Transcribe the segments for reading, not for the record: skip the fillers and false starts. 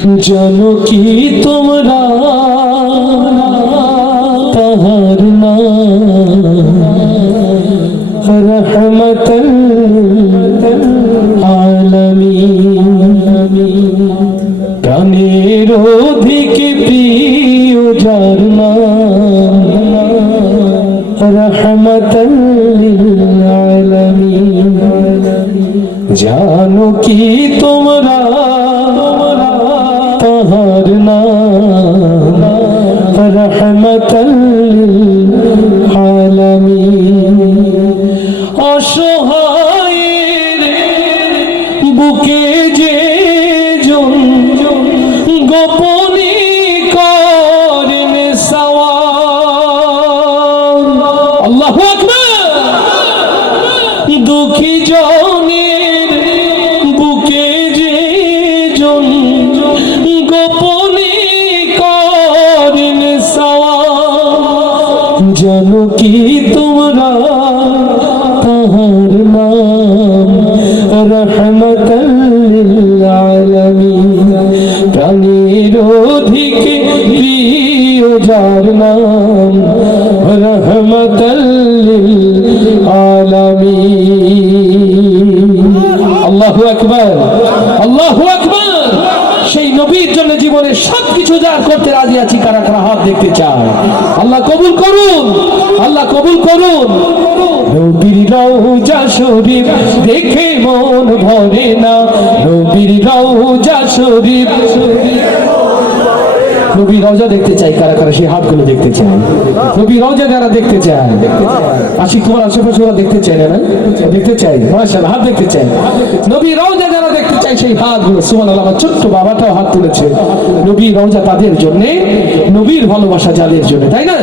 জানো কি তোমরা তাহার নাম রহমতুল আলামিন, প্রাণের অধিক প্রিয় যার নাম রহমতুল আলামিন। জানো কি তোমরা তাহার নাম রহমতুল আলামিন। অসহায়ের বুকে যে জন গোপনে করেন সওয়াল, আল্লাহু আকবার। দুঃখী জনের বুকে যে জন গোপনে করেন সওয়াল, জানো কি তোমরা তাহার নাম রহমতুল আলামিন, প্রাণের অধিক প্রিয় যার নাম রহমতুল আলামিন। আল্লাহু আকবার, আল্লাহু আকবার। সেই নবীর জন্য জীবনে সবকিছু যার করতে রাজি আছি, কারা কারা হাত দেখতে চায়? আল্লাহ কবুল করুন, আল্লাহ কবুল করুন। নবীর রওজা শরীফ দেখে মন ভরে না, নবীর রওজা শরীফ। নবীর রওজা দেখতে চাই, কারা কারা সেই হাতগুলো দেখতে চায়? নবীর রওজা যারা দেখতে চায়, আশিক তোমার আশেপাশে ওরা দেখতে চায় না? দেখতে চাই, মাশাআল্লাহ, হাত দেখতে চাই। নবীর রওজা যারা দেখতে চায় সেই হাতগুলো, সুবহানাল্লাহ। আমার ছোট্ট বাবাটাও হাত তুলেছে। নবীর রওজা তাদের জন্য, নবীর ভালোবাসা যাদের জন্য, তাই না?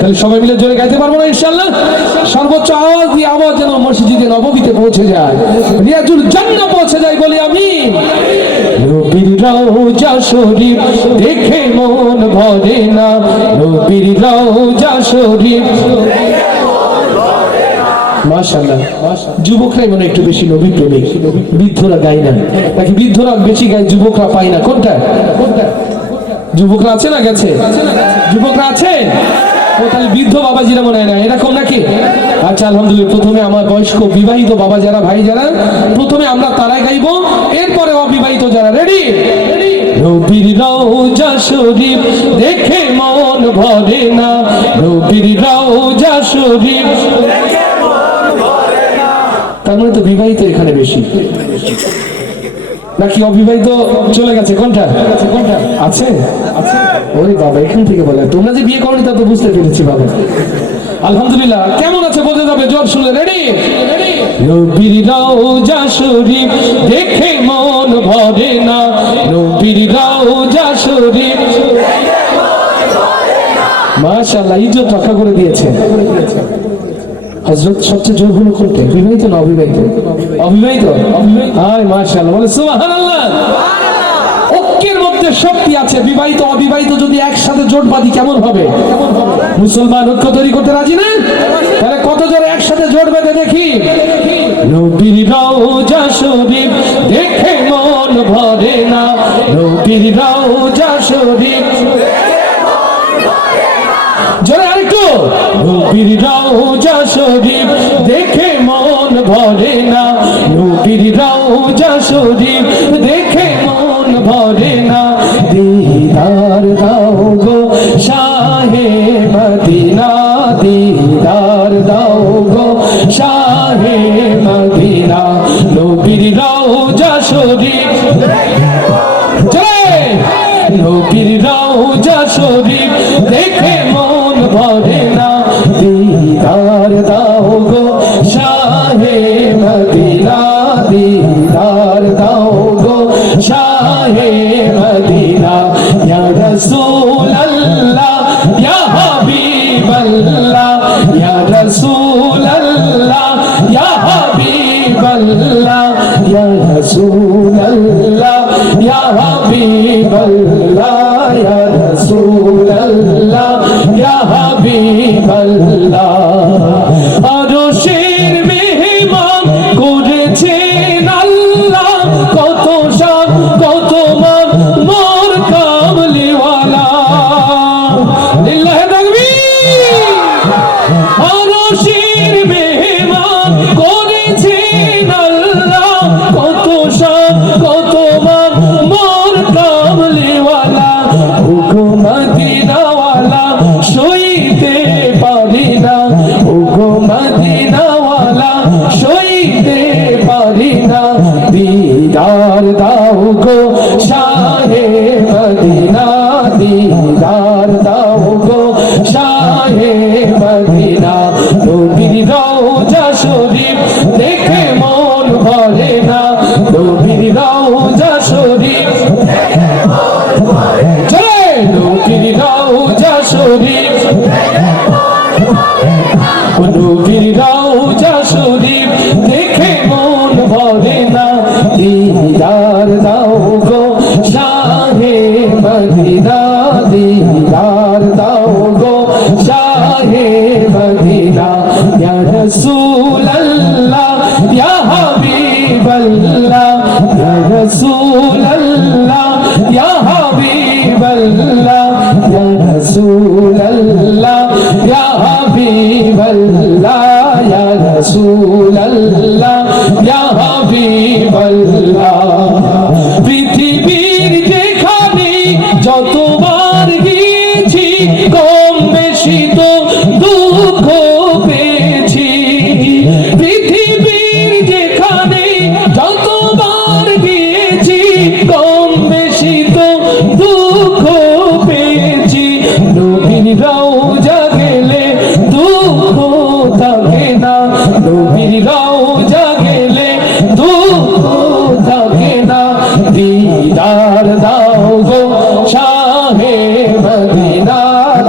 তাহলে সবাই মিলে জোরে গাইতে পারবো না ইনশাআল্লাহ? সর্বোচ্চ আওয়াজ দিয়ে আওয়াজ যেন মসজিদে নববীতে পৌঁছে যায়, রিয়াজুল জান্নাহ পৌঁছে যায়, বলি আমিন। নবীর রওজা শরীফ দেখে মন ভরে না, নবীর রওজা শরীফ। মাশাআল্লাহ, যুবকরাই মনে একটু বেশি নবী প্রেমিক, বৃদ্ধরা গায় না নাকি? বৃদ্ধরা বেশি গায়, যুবকরা পায় না। কোনটা? যুবকরা আছে না গেছে? যুবকরা আছে? ও তাহলে বৃদ্ধ বাবাজিরা মনে হয় না, এরকম নাকি? আচ্ছা, আলহামদুলিল্লাহ। প্রথমে আমার বয়স্ক বিবাহিত বাবা যারা, ভাই যারা, প্রথমে আমরা তারাই গাইবো, এরপরে অবিবাহিত যারা। রেডি? নবীর রওজা শরীফ দেখে মন ভরে না, নবীর রওজা শরীফ। তার মানে তো বিবাহিত এখানে বেশি নাকি অবিবাহিত চলে গেছে? কোনটা আছে? ওরে বাবা, এখান থেকে বলে তোমরা যে বিয়ে করনি তা তো বুঝতে পেরেছি বাবা। আলহামদুলিল্লাহ। কেমন আছে বোঝা যাবে জোর শুনলে। রেডি? নবীর রওজা শরীফ দেখে মন ভরে না, নবীর রওজা শরীফ। মাশাআল্লাহ, ইজ্জত রক্ষা করে দিয়েছে। হযরত সবচেয়ে জোর হলো কোনটা? বিবাহিত না অবিবাহিত? অবিবাহিত। হায় মাশাআল্লাহ, বলে সুবহানাল্লাহ। ঐক্যের মধ্যে শক্তি আছে। বিবাহিত অবিবাহিত যদি একসাথে জোট বাঁধি কেমন হবে? মুসলমান ঐক্য তৈরি করতে রাজি না? তাহলে কত জোরে একসাথে জোট বেঁধে দেখি। নবীর রওজা শরীফ দেখে মন ভরে না, নবীর রওজা শরীফ। জোরে আরেকটু। নবীর রওজা শরীফ দেখে মন ভরে না, নবীর রওজা শরীফ দেখে মন ভরে না। দিদার দাও গো শাহে মদিনা, দিদার দাও গো শাহে মদিনা, নবীর রওজা শরীফ। জয় নবীর রওজা শরীফ দেখে মন ভরে না, দিদার দাও গো শাহে মদিনা, দিদার দাও গো শাহে মদিনা। ইয়া রাসূলুল্লাহ ইয়া হাবিবাল্লাহ, ইয়া রাসূলুল্লাহ ইয়া হাবিবাল্লাহ, ইয়া রাসূলুল্লাহ ইয়া হাবিবাল্লাহ, ইয়া রাসূলুল্লাহ ইয়া হাবিবাল্লাহ। আরশের মেহমান করেছেন আল্লাহ, কত শান কত মান শাহে মদিনা দিদার দাও গো শাহে মদিনা নবীর রওজা শরীফ দেখে মন ভরে না নবীর রওজা শরীফ চলে নবীর রওজা শরীফ নবীর রওজা শরীফ দেখে মন ভরে না দিদার দাও গো শাহে মদিনা দিদার দাও গো শাহে মদিনা ইয়া রাসূলুল্লাহ ইয়া হাবিবাল্লাহ ইয়া রাসূলুল্লাহ ইয়া হাবিবাল্লাহ ইয়া রাসূলুল্লাহ ইয়া হাবিবাল্লাহ ইয়া রাসূলুল্লাহ ইয়া হাবিবাল্লাহ পৃথিবীর যেখানে যতবার গিয়েছি কম বেশি তো দুঃখ পেয়েছি পৃথিবীর যেখানে যতবার গিয়েছি কম বেশি তো দুঃখ পেয়েছি নবীর রওজা গেলে দুঃখ থাকে না নবীর রওজা গেলে দুঃখ থাকে না দিদার দাও গো শাহে মদিনা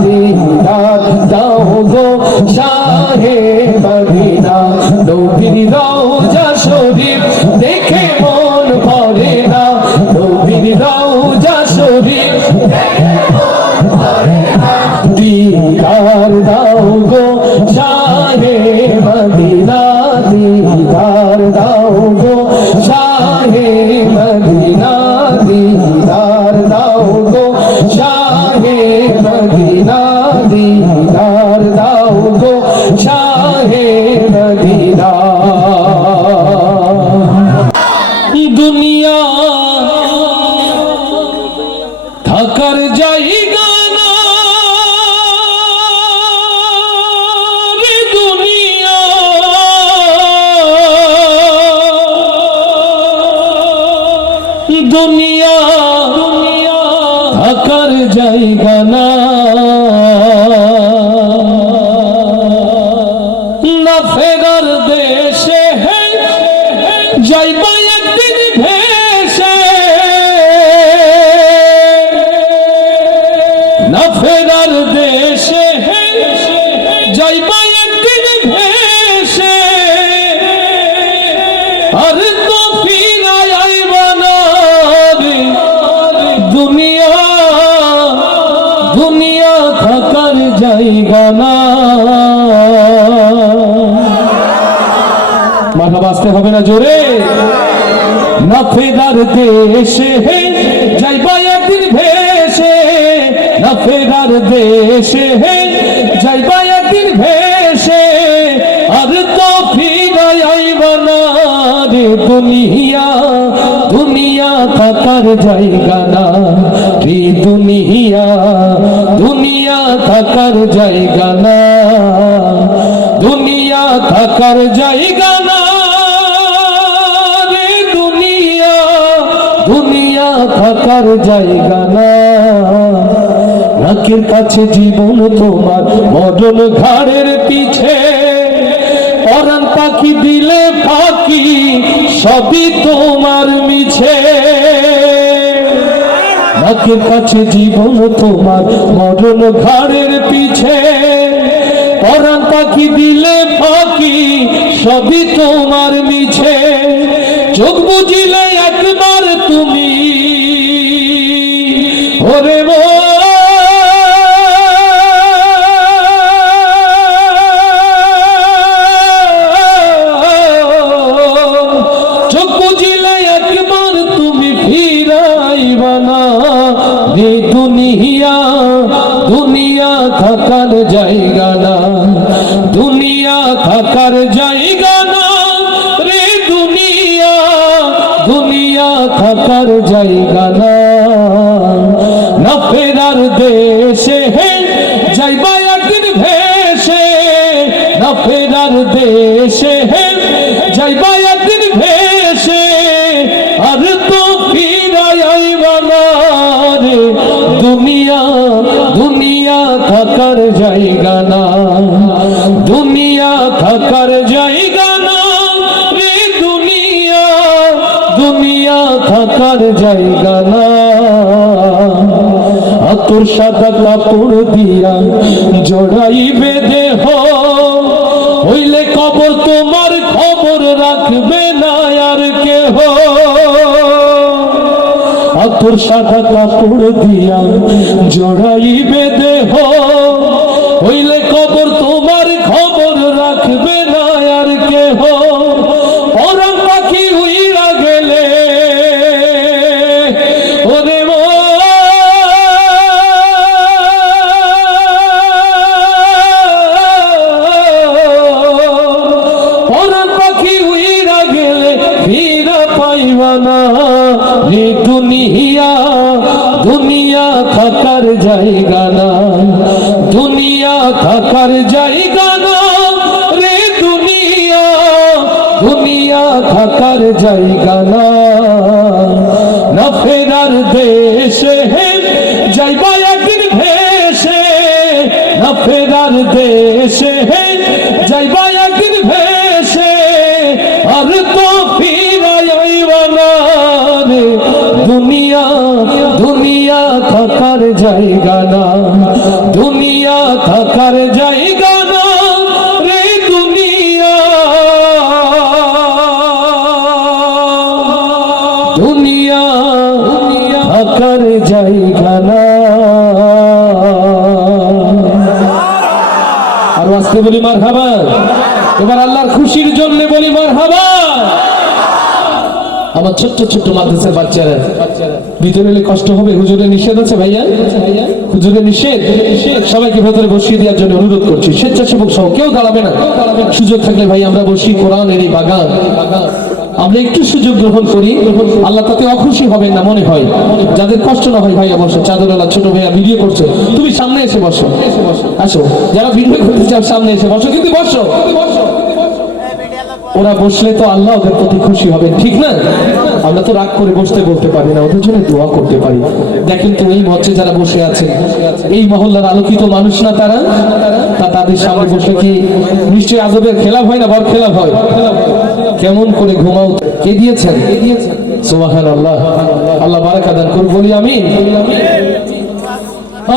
দিদার দাও গো শাহে মদিনা নবীর রওজা শরীফ দেখে মন ভরে না নবীর রওজা শরীফ দেখে মন ভরে না দিদার দাও গো শাহে মদিনা দিদার দাও গো শাহে মদিনা দিদার দাও গো শাহে মদিনা দিদার দাও গো শাহে মদিনা দুনিয়া থাকার জায়গা না রে দুনিয়া দুনিয়া থাকার জায়গা না না ফেরার দেশে যাইবা একদিন ভেসে না ফেরার দেশে যাইবা একদিন ভেসে আর তো ফিরাই আইবা না রে দুনিয়া দুনিয়া থাকার জায়গা না মাথা বাঁচতে হবে না জোরে না ফেরার দেশে যাইবা একদিন ভেসে না ফেরার দেশে যাইবা একদিন ভেসে আর তো ফিরাই আইবা না রে দুনিয়া দুনিয়া থাকার জায়গা না রে দুনিয়া দুনিয়া থাকার জায়গা না দুনিয়া থাকার জায়গা না রে দুনিয়া দুনিয়া থাকার জায়গা না নাকের কাছে জীবন তোমার মরণ ঘাড়ের পিছে পরাণ পাখি দিলে ফাঁকি সবই তোমার মিছে নাকের কাছে জীবন তোমার মরণ ঘাড়ের পিছে পরাণ পাখি দিলে ফাঁকি সবই তোমার মিছে চোখ বুঝিলে একবার তুমি ওরে চোখ বুঝিলে একবার তুমি ফিরাইবা না রে দুনিয়া দুনিয়া থাকার জায়গা না দুনিয়া থাকার জায়গা না রে দুনিয়া দুনিয়া থাকার জায়গা না না ফেরার দেশে যাইবা একদিন ভেসে না ফেরার দেশে যাইবা একদিন ভেসে আর তো ফিরাই আইবা না দুনিয়া দুনিয়া থাকার জায়গা না, দুনিয়া থাকার জায়গা না রে, দুনিয়া দুনিয়া থাকার জায়গা না। তোর সাদা কাপড় দিয়া জড়াইবে দেহ, হইলে কবর তোমার খবর রাখবে না আর কেহ। তোর সাদা কাপড় দিয়া জড়াইবে দেহ, হইলে কবর তোমার খবর রাখবে না আর কেহ। পরাণ পাখি উইরা গেলে ওরে পরাণ পাখি উইরা গেলে ফিরা পাইবা না রে, দুনিয়া দুনিয়া থাকার জায়গা না, দুনিয়া থাকার জায়গা না রে, দুনিয়া দুনিয়া থাকার জায়গা না। না ফেরার দেশে যাইবা একদিন ভেসে, না ফেরার দেশে যাইবা একদিন ভেসে, আর তো ফিরাইবা না রে, দুনিয়া দুনিয়া থাকার জায়গা না, দুনিয়া থাকার জায়গা না রে, দুনিয়া দুনিয়া থাকার জায়গা না। আর আজকে বলি মারহাবা, এবার আল্লাহর খুশির জন্য বলি মারহাবা। আমার ছোট্ট ছোট্ট মাদ্রাসার বাচ্চারা ভিতরে এলে কষ্ট হবে, হুজুরের নিষেধ আছে ভাইয়া, হুজুরের নিষেধ, সবাইকে ভেতরে বসিয়ে দেওয়ার জন্য অনুরোধ করছি। স্বেচ্ছাসেবক সহ কেউ দাঁড়াবে না, সুযোগ থাকলে ভাই আমরা বসি কোরআনের এই বাগান, আমরা একটু সুযোগ গ্রহণ করি, আল্লাহ তাতে অখুশি হবেন না মনে হয়। যাদের কষ্ট না হয় ভাইয়া বসো, চাদরওয়ালা ছোট ভাইয়া ভিডিও করছে, তুমি সামনে এসে বসো, আসো যারা ভিডিও করতে চাও সামনে এসে বসো, কিন্তু বসো, ওরা বসলে তো আল্লাহ ওদের প্রতি খুশি হবেন, ঠিক না? আমরা তো রাগ করে বসতে বলতে পারি না, ওদের জন্য দোয়া করতে পারি। দেখেন তো এই মঞ্চে যারা বসে আছে, এই মহল্লার আলোকিত মানুষ না তারা, তাদের সামনে বসে কি নিশ্চয়ই আজবের খেলাফ হয় না, বর খেলাফ হয়? কেমন করে ঘুমাও, কে দিয়েছেন? সুবহানাল্লাহ, আল্লাহ বারাকা দান করুন, বলি আমিন।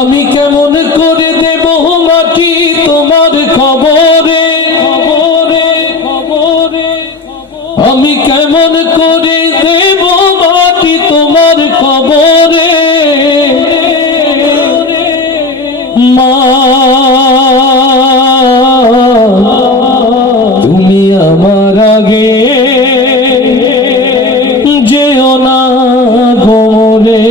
আমি কেমন করে দেব মাটি তোমার খবরে, আমি কেমন করে দেব মাটি তোমার কবরে, মা তুমি আমার আগে যেও না গোরে,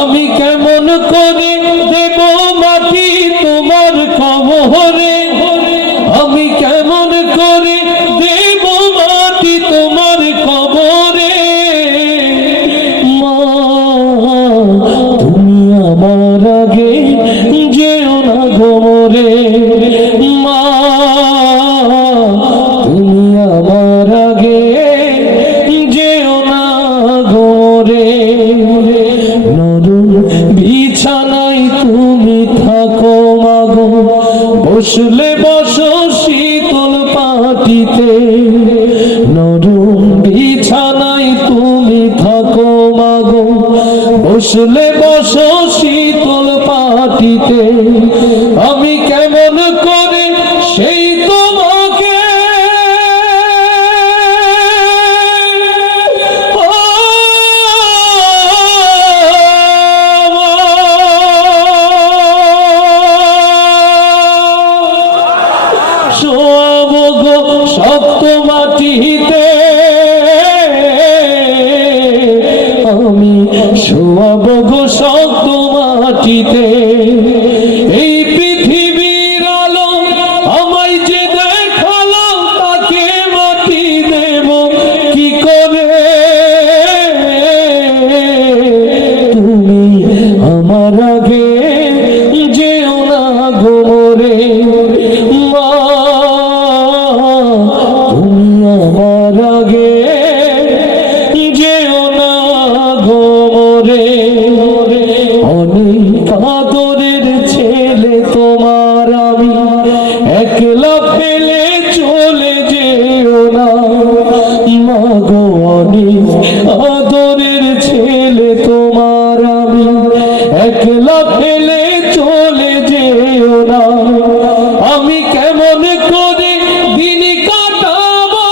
আমি কেমন করে দেব মাটি তোমার কবরে, আমি কেমন করে দেব মাটি তোমার কবরে, মা তুমি আমার আগে যেও না গোরে, মা তুমি আমার আগে যেও না গোরে, নরম বিছানায় তুমি থাকো মাগো, বসলে বসো শীতল পাটিতে, নরম বিছানায় তুমি থাকো মাগো, বসলে বসো শীতল পাটিতে, আমি কেমন করে সেই তোমাকে শোয়াবো গো শক্ত মাটিতে। এই পৃথিবীর আলো আমায় যে দেখালো, তাকে মাটি দেব কি করে? তুমি আমার আগে যেও না গো মোরে মা, তুমি আমার আগে যেও না গো মোরে। অনেক আদরের ছেলে তোমার আমি, একলা ফেলে চলে যেও না মা গো। অনেক আদরের ছেলে তোমার আমি, একলা ফেলে চলে যেও না। আমি কেমন করে দিন কাটাবো,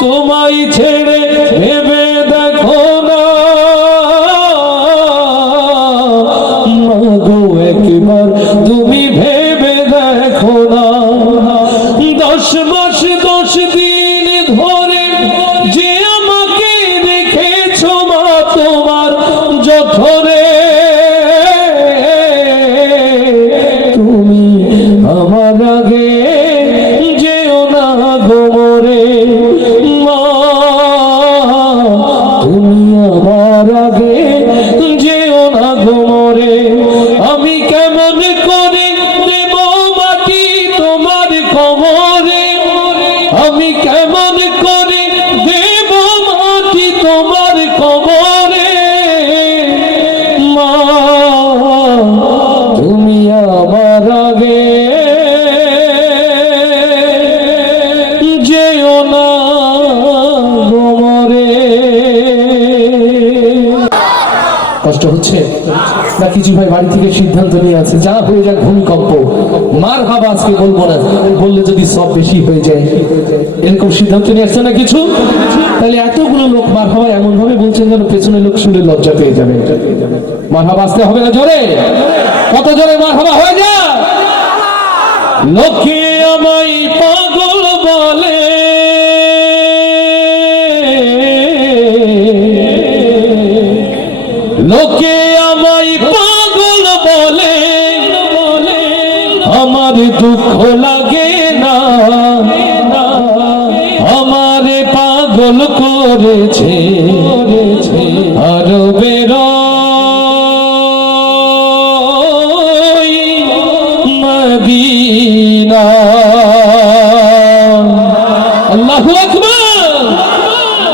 তোমায় ছেড়ে ভেবে দেখো না মাগো, একবার তুমি ভেবে দেখো না। 10 মাস 10 দিন ধরে যে আমাকে রেখেছো মা তোমার যঠরে, তুমি আমার আগে যেও না গো মোরে মা, তুমি আমার আগে যেও না গো মোরে। আমি কেমন করে দেব মাটি তোমার কবরে, আমি কেমন করে দেব মাটি তোমার কবরে মা, তুমি আমার আগে যেও না গো মোরে। কষ্ট হচ্ছে না কিছু ভাই? বাড়ি থেকে সিদ্ধান্ত নিয়ে আছে যা হয়ে যাক ভূমিকম্প, মার হাবা আজকে বলবো না, বললে যদি সব বেশি হয়ে যায়, এরকম সিদ্ধান্ত নিয়ে আসছে না কিছু। তাহলে এতগুলো লোক মার হাবা এমন ভাবে বলছেন যেন পেছনে লোক শুনে লজ্জা পেয়ে যাবে। মার হাবা আসতে হবে না জোরে? কত জোরে মার হাবা হয়ে যায়? লোকে আমায় পাগল বলে, লোকে আমায় পাগল বলে, আমার দুঃখ লাগে না, আমারে পাগল করেছে আরো বেরোই মদিনা। আল্লাহু আকবার।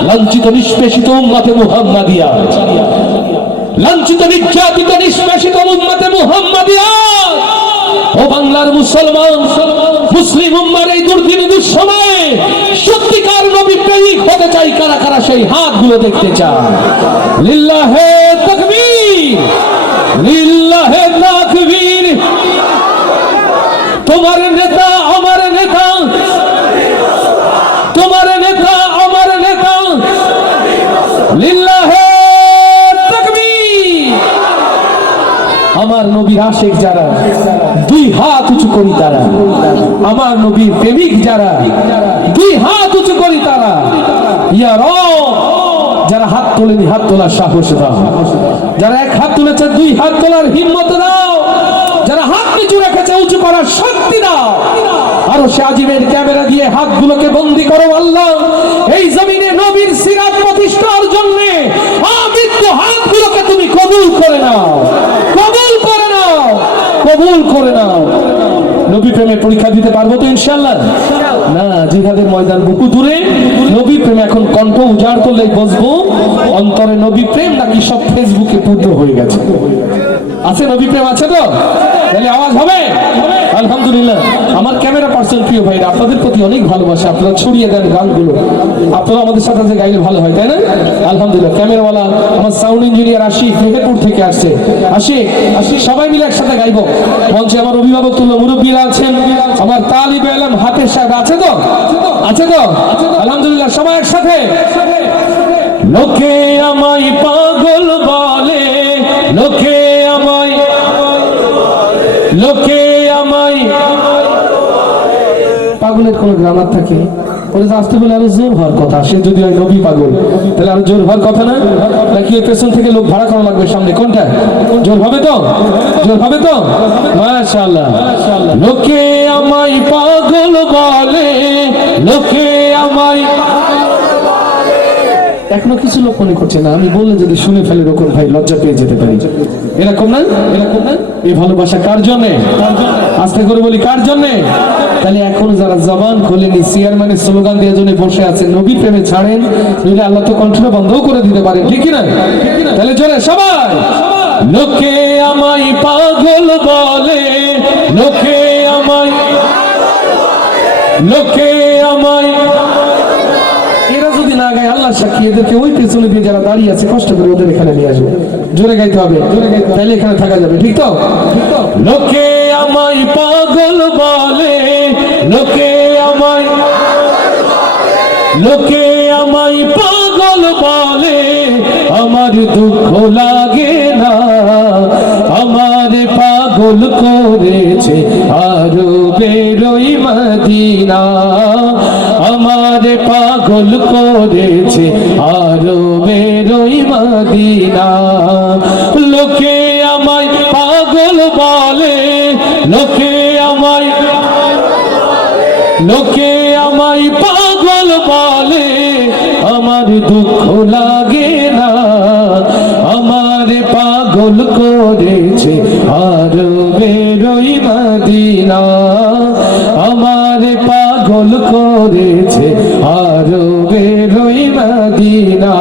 লাঞ্ছিত নিষ্পেষিত উম্মতে মুহাম্মাদিয়া, লাঞ্ছিত নির্যাতিত নিষ্পেষিত উম্মতে মুহাম্মাদিয়া, ও বাংলার মুসলমান মুসলিম উম্মার এই দুর্দিন দুঃসময়ে সত্যিকার নবী প্রেমিক হতে চাই কারা কারা সেই হাতগুলো দেখতে চায়। লিল্লাহে তাকবীর, লিল্লাহে তাকবীর। তোমার নেতা আমার নেতা, তোমার নেতা আমার নেতা, লিল্লাহে আমার নবীর আশিক যারা, 2 হাত উঁচু করি তারা। আমার নবীর প্রেমিক যারা, 2 হাত উঁচু করি তারা। ইয়া রব, যারা হাত তোলেনি হাত তোলার সাহস দাও, যারা 1 হাত তুলেছে 2 হাত তোলার হিম্মত দাও, যারা হাত নিচু রেখেছে উঁচু করার শক্তি দাও। আরো সে আজিমের ক্যামেরা দিয়ে হাতগুলোকে বন্দী করো আল্লাহ। এই জমিনে নবীর সিরাত প্রতিষ্ঠার জন্য আমৃত্যু হাতগুলোকে তুমি কবুল করে নাও, কবুল করে নাও, কবুল করে নাও। নবী প্রেমে পরীক্ষা দিতে পারবো তো ইনশাআল্লাহ? না, জিহাদের ময়দান বহু দূরে। নবী প্রেম এখন কণ্ঠ উজাড় করলেই বসবো। অন্তরে নবী প্রেম নাকি সব ফেসবুকে পূর্ণ হয়ে গেছে? আছে নবী প্রেম আছে তো? তাহলে আওয়াজ হবে আলহামদুলিল্লাহ। আমার ক্যামেরা পার্সন প্রিয় ভাইরা, আপনাদের প্রতি অনেক ভালোবাসা, আপনারা ছড়িয়ে দেন গানগুলো, আপনারা আমাদের সাথে গাইলে ভালো হয়, তাই না? আলহামদুলিল্লাহ। ক্যামেরাওয়ালা আমার সাউন্ড ইঞ্জিনিয়ার আশিক মেহেরপুর থেকে আসছে। আশিক সবাই মিলে একসাথে গাইবো। মঞ্চে আমার অভিভাবক তুল্য মুরব্বীরা আছেন, আমার তালিবে ইলম হাফেজ সাহেব আছে তো? আছে তো? আলহামদুলিল্লাহ, সবাই একসাথে। লোকে আমায় পাগল বলে, লোকে আমায় লোকে আমায় পাগলের কোন গ্রামার থাকে ওরা যে আসতে বলে আরো জোর হওয়ার কথা সে যদি হয় নবী পাগল তাহলে আরো জোর হওয়ার কথা না নাকি ওই পেছন থেকে লোক ভাড়া করা লাগবে সামনে কোনটা জোর হবে তো জোর হবে তো মাশাআল্লাহ লোকে আমায় পাগল বলে লোকে আমায় এখনো কিছু লোক মনে করছে না আমি বললে যদি শুনে ফেলে এরকম ভাই লজ্জা পেয়ে যেতে পারি এরকম না এই ভালোবাসা কার জন্য আস্তে করে বলি কার জন্য তাহলে এখন যারা জবান খোলেনি চেয়ারম্যানের স্লোগান দিয়ে জন্য বসে আছেন নবী প্রেমে ছাড়েন নইলে আল্লাহ তো কণ্ঠটা বন্ধও করে দিতে পারেন ঠিক না তাহলে জোরে সবাই লোকে আমায় পাগল বলে লোকে আমায় এরা যদি না গায় আল্লাহ সাক্ষী এদেরকে ওই পেছনে দিয়ে যারা দাঁড়িয়ে আছে কষ্ট করে ওদের এখানে নিয়ে আসবে জোরে গাইতে হবে তাইলে এখানে থাকা যাবে ঠিক তো লোকে আমায় পাগল বলে লোকে আমায় পাগল বলে আমার দুঃখ লাগে না আমার পাগল করেছে আরো বেরোই মদিনা আমার পাগল করেছে আরো বেরোই মদিনা লোকে আমায় পাগল বলে লোকে আমায় পাগল বলে আমার দুঃখ লাগে না আমার পাগল করেছে আরো বেরোই মদিনা আমার পাগল করেছে আরো বেরোই মদিনা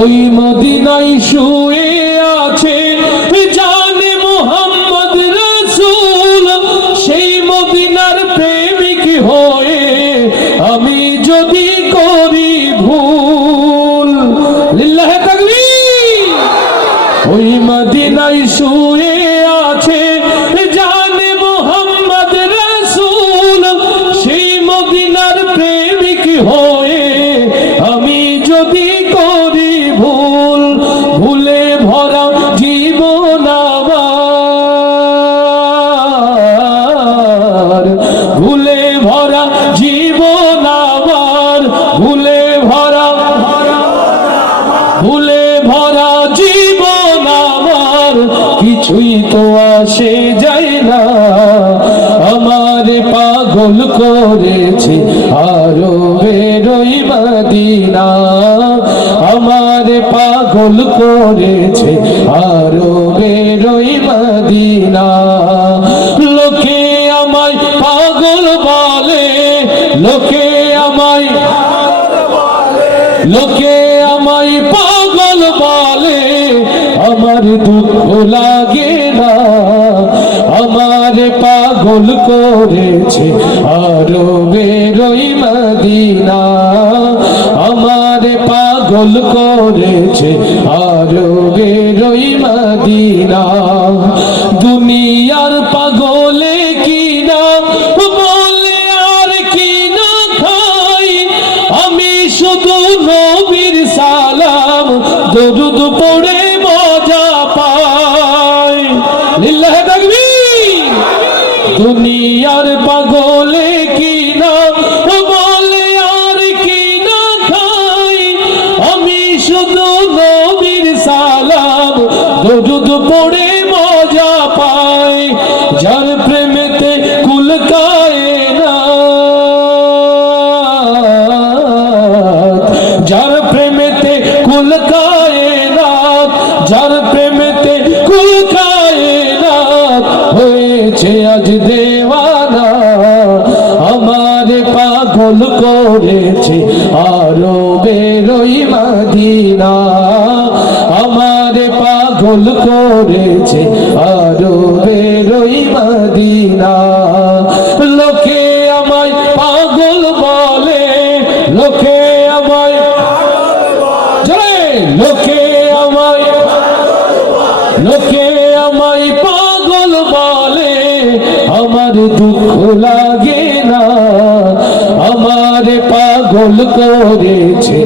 ওই মদিনায় শুয়ে আছে জানে মুহাম্মদ রাসূল সেই মদিনার প্রেমিক হয়ে আমি যদি করি ভুল লিল্লাহি তাকবীর ওই মদিনায় শুয়ে আছে জানে মুহাম্মদ রাসূল সেই মদিনার প্রেমিক হয়ে আমি যদি করি ভুল ভুলে ভরা জীবন আমার ভুলে ভরা জীবন আমার ভুলে ভরা জীবন আমার কিছুই তো আসে যায় না আমার পাগল করেছে আরো বেরোই মদিনা আমার পাগল করেছে আরো বেরোই মদিনা লোকে আমায় পাগল বলে লোকে আমায় পাগল বলে আমার দুঃখ লাগে না আমার পাগল করেছে আরো বেরোই মদিনা আমার পাগল করেছে আরো বেরোই মদিনা দুনিয়ার পাগলে কিনা বলে আর কিনা খাই আমি শুধু নবীর সালাম দরুদ পড়ে মজা পাই লিল্লাহি তাকবীর দুনিয়ার পাগলে কিনা বলে আর কিনা খাই আমি শুধু নবীর সালাম দরুদ পড়ে মজা পাই যার প্রেমেতে কুল কায়নাত যার প্রেমেতে কুল কায়নাত যার প্রেমেতে কুল কায়নাত হয়েছে আজ দেওয়ানা আমার পাগল করেছে আরো বেরোই মদিনা আমার পাগল করেছে আরো বেরোই মদিনা লোকে আমায় পাগল বলে লোকে আমায় লোকে আমায় পাগল বলে আমার দুঃখ লাগে না আমার পাগল করেছে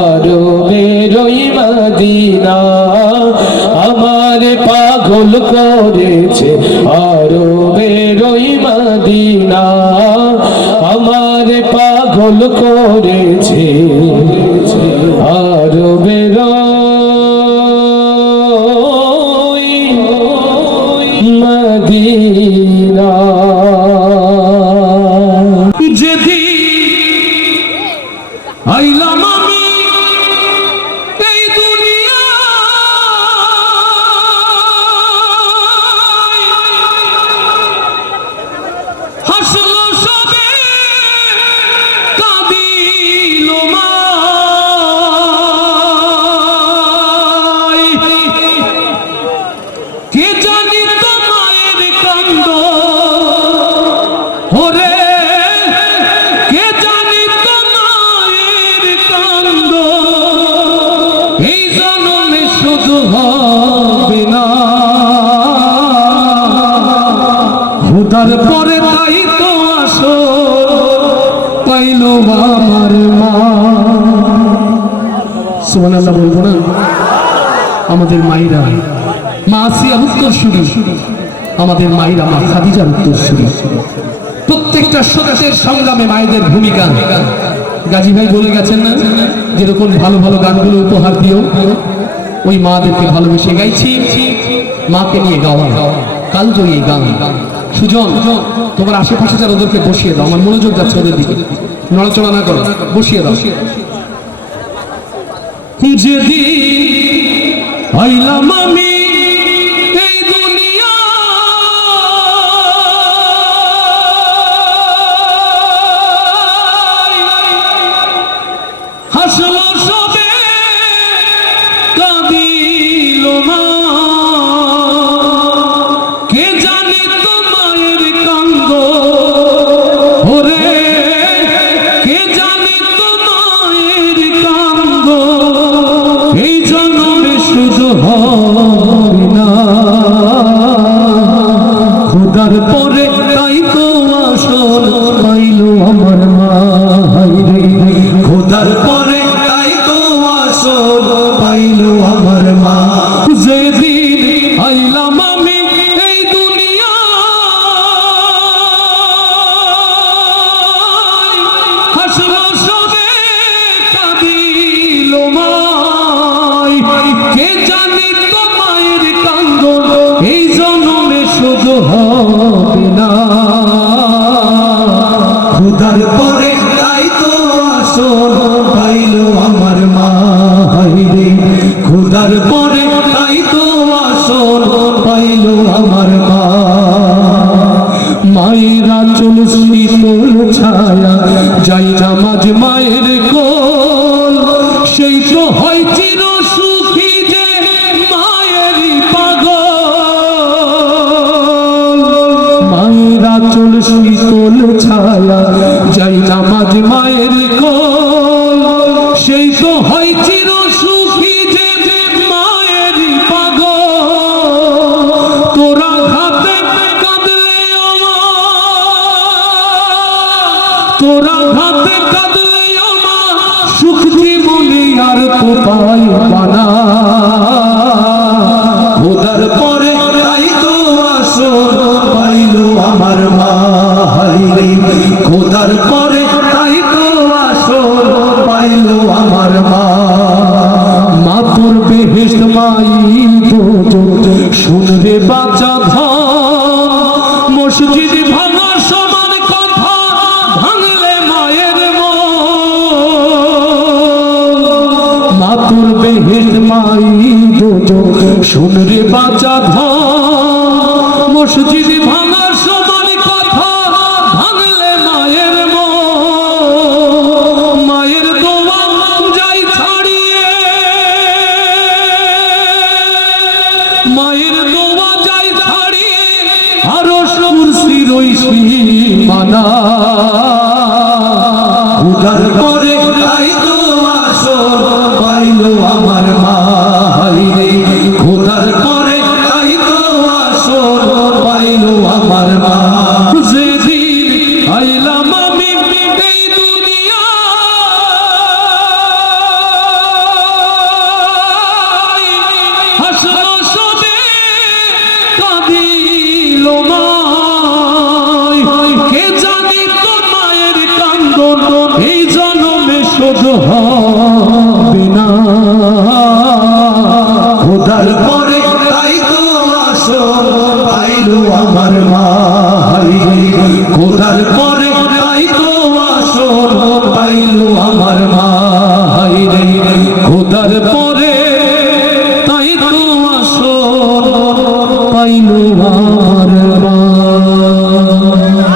আরো বেরোই মদিনা আমার পাগল পাগল করেছে আরবের ওই মদিনা, আমার পাগল করেছে আরবের ওই মদিনা। যেদিন আইলাম আমি এই দুনিয়ায়, হাসলো সবে কাঁদিল মায়, কে জানি তো মায়ের কান্দ, ওরে কে জানি তো মায়ের কান্দ, এই জন্মে শুধু হবে না, খোদার পরে তাই তো আসো পাইলো আমার মা। সুবহানাল্লাহ বলবো না? আমাদের মায়েরা, মা আসিয়ার উত্তরসূরি, আমাদের মায়েরা মা খাদিজার উত্তরসূরি। প্রত্যেকটা সত্যের সংগ্রামে মায়েদের ভূমিকা গাজী ভাই বলে গেছেন না, যেরকম ভালো ভালো গানগুলো উপহার দিও, ওই মাদেরকে ভালোবেসে গাইছি, মাকে নিয়ে গাওয়া কালজয়ী এই গান। সুজন, তোমার আশেপাশে যারা ওদেরকে বসিয়ে দাও, আমার মনোযোগ যাচ্ছে ওদের দিকে, নড়াচড়া না করো, বসিয়ে দাও। যেদিন আইলাম আমি এই দুনিয়ায়, হাসলো সবে কাঁদিল মা, কে জানি তো মায়ের কান্দ, ওরে কে জানি তো মায়ের কান্দ, এই জন্মে শুধু হবে না, খোদার পরে তাই তো আসল পাইলো আমার মা, খোদার পরে তাই তো আসল পাইলো আমার মা। যেদিন আইলাম আমি এই দুনিয়ায়, হাসলো সবে কাঁদিল মায়, কে জানি তো মায়ের কান্দ, এই জন্মে শুধু হবে না, খোদার পরে তাই তো আসল পাইলো আমার মা, খোদার পরে তাই তো আসল পাইলো আমার মা। মায়েরা চল শীতল ছায়া যাই নামাজ মায়ের কোল, সেই তো হয় চির সুখী যে মায়েরই পাগল, মায়েরা চল শীতল ছায়া যাই নামাজ মায়ের কোল, সেই তো হয় চির সুখী যে মায়েরই পাগল, তোরা ঘাতে কাঁদলে মা, তোরা ঘাতে কাঁদলে মা, সুখ জীবনে আর তো পাইবা না, খোদার পরে তাই তো আসল পাইলো আমার মা, খোদার পরে তাই তো আসল পাইলো আমার মা। মা তোর বেহেশত মাই দোজখ, শুনরে বাঁচা ধন, মসজিদ ভাঙা সমান কথা ভাঙলে মায়ের মন, মা তোর বেহেশত মাই দোজখ, শুনরে বাঁচা ধন, মসজিদ ভাঙা সমান কথা ভাঙলে মায়ের মন, মায়ের দোয়া যাই ছাড়িয়ে, মায়ের দোয়া যাই ছাড়িয়ে আরো কুরসির ওই সীমানা, খোদার পরে তাই তো আসল পাইলো আমার মা, খোদার পরে তাই তো আসল পাইলো আমার মা। যেদিন আইলাম আমি এই দুনিয়ায়, হাসলো সবে খোদার পরে তাই তো আসর পাইলো আমার মা।